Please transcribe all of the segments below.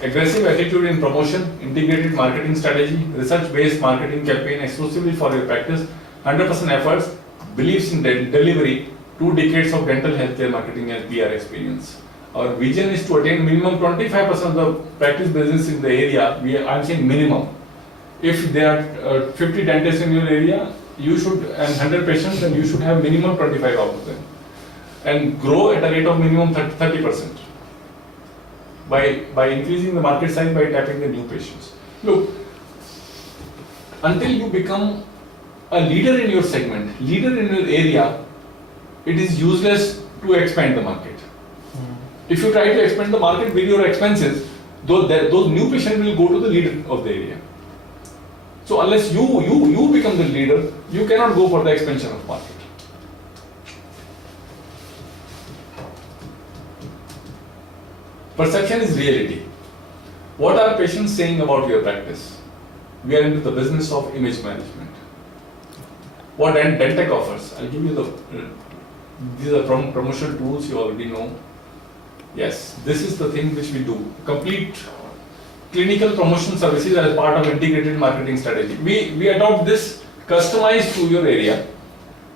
aggressive attitude in promotion, integrated marketing strategy, research-based marketing campaign exclusively for your practice, 100% efforts, believes in delivery, 2 decades of dental healthcare marketing and PR experience. Our vision is to attain minimum 25% of the practice business in the area. I'm saying minimum. If there are 50 dentists in your area, you should, and 100 patients, then you should have minimum 25 out of them. And grow at a rate of minimum 30% by increasing the market size by tapping the new patients. Look, until you become a leader in your segment, leader in your area, it is useless to expand the market. If you try to expand the market with your expenses, those new patients will go to the leader of the area. So unless you become the leader, you cannot go for the expansion of market. Perception is reality. What are patients saying about your practice? We are into the business of image management. What Dentec offers? I'll give you these are promotional tools you already know. Yes, this is the thing which we do. Complete clinical promotion services as part of integrated marketing strategy. We adopt this customized to your area.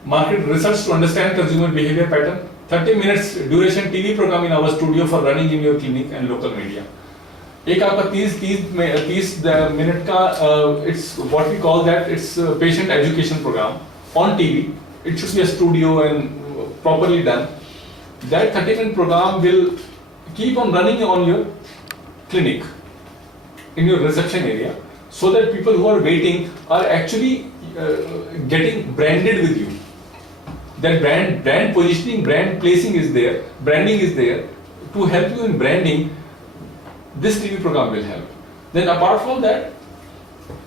Market research to understand consumer behavior pattern. 30 minutes duration TV program in our studio for running in your clinic and local media. एक आपका 30 minute का it's what we call that, it's a patient education program on TV. It should be a studio and properly done. That 30-minute program will keep on running on your clinic, in your reception area, so that people who are waiting are actually getting branded with you. That brand positioning, brand placing is there, branding is there. To help you in branding, this TV program will help. Then apart from that,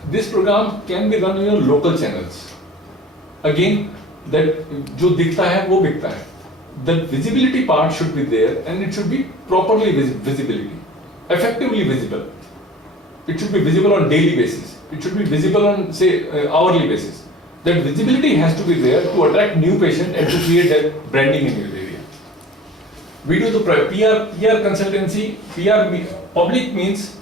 this program can be run in your local channels. Again, that जो दिखता है वो बिकता है. The visibility part should be there, and it should be properly visibility, effectively visible. It should be visible on daily basis. It should be visible on say hourly basis. That visibility has to be there to attract new patient and to create that branding in your area. We do the PR consultancy. Public means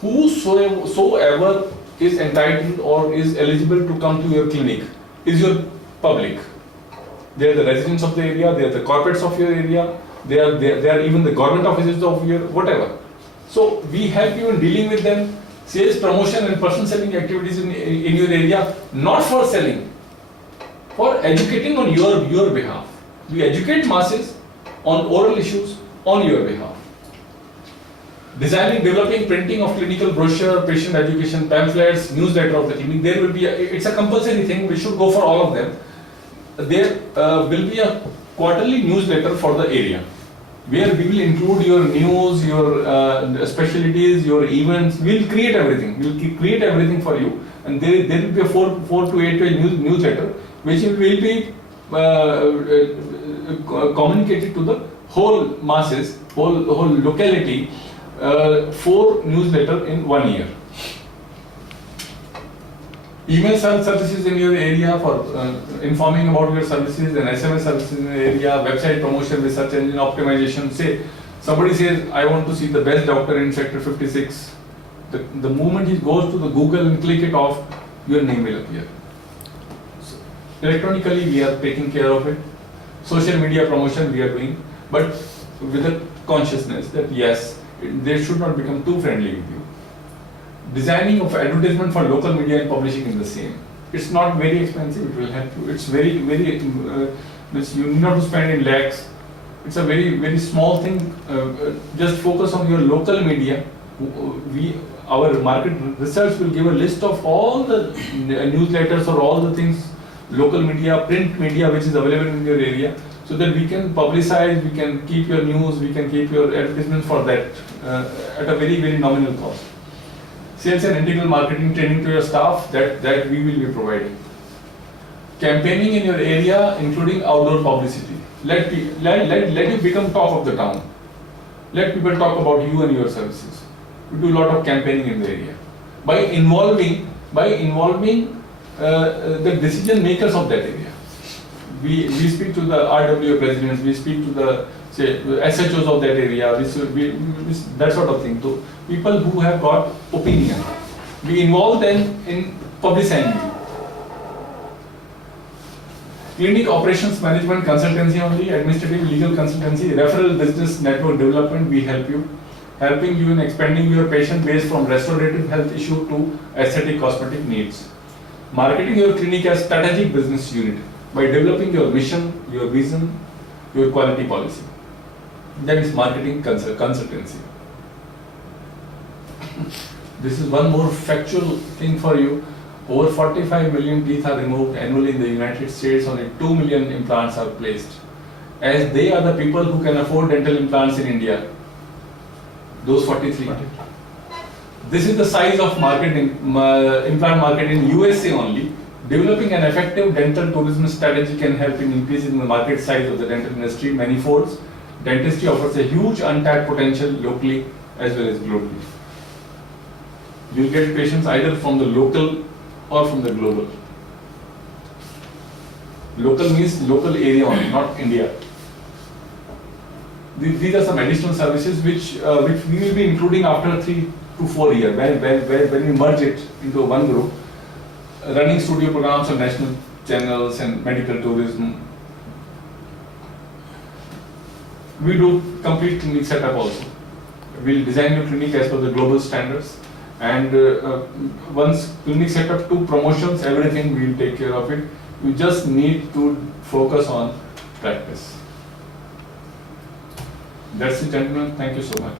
whosoever is entitled or is eligible to come to your clinic is your public. They are the residents of the area, they are the corporates of your area, they are even the government offices of your whatever. So we help you in dealing with them, sales, promotion and person selling activities in your area, not for selling, for educating on your behalf. We educate masses on oral issues on your behalf. Designing, developing, printing of clinical brochure, patient education pamphlets, newsletter of the clinic. There will be it's a compulsory thing. We should go for all of them. There will be a quarterly newsletter for the area, where we will include your news, your specialties, your events. We will create everything. We will create everything for you, and there will be a 4 to 8 page newsletter, which will be communicated to the whole masses, whole locality. 4 newsletter in 1 year. Email services in your area for informing about your services, and SMS services in your area, website promotion, research engine optimization. Say somebody says, I want to see the best doctor in sector 56. The moment he goes to the Google and click it off, your name will appear. So, electronically we are taking care of it. Social media promotion we are doing, but with the consciousness that yes, they should not become too friendly with you. Designing of advertisement for local media and publishing is the same. It's not very expensive, it will help you. It's very, you need not to spend in lakhs. It's a very small thing. Just focus on your local media. Our market research will give a list of all the newsletters or all the things, local media, print media which is available in your area, so that we can publicize, we can keep your news, we can keep your advertisements for that at a very nominal cost. Sales and integral marketing training to your staff, that we will be providing. Campaigning in your area, including outdoor publicity. Let you become top of the town. Let people talk about you and your services. We do a lot of campaigning in the area. By involving the decision makers of that area. We speak to the RWA presidents, we speak to the say SHOs of that area, that sort of thing. So people who have got opinion, we involve them in publicizing. Clinic operations management consultancy only, administrative legal consultancy, referral business network development, we help you. Helping you in expanding your patient base from restorative health issue to aesthetic cosmetic needs. Marketing your clinic as strategic business unit by developing your mission, your vision, your quality policy. That is marketing consultancy. This is one more factual thing for you. Over 45 million teeth are removed annually in the United States, only 2 million implants are placed. As they are the people who can afford dental implants in India, those 43. This is the size of implant market in USA only. Developing an effective dental tourism strategy can help in increasing the market size of the dental industry many folds. Dentistry offers a huge untapped potential locally as well as globally. You will get patients either from the local or from the global. Local means local area only, not India. These are some additional services which we will be including after 3 to 4 years when we merge it into one group. Running studio programs on national channels and medical tourism. We do complete clinic setup also. We will design your clinic as per the global standards, and once clinic setup to promotions, everything we will take care of it. You just need to focus on practice. That's it, gentlemen. Thank you so much.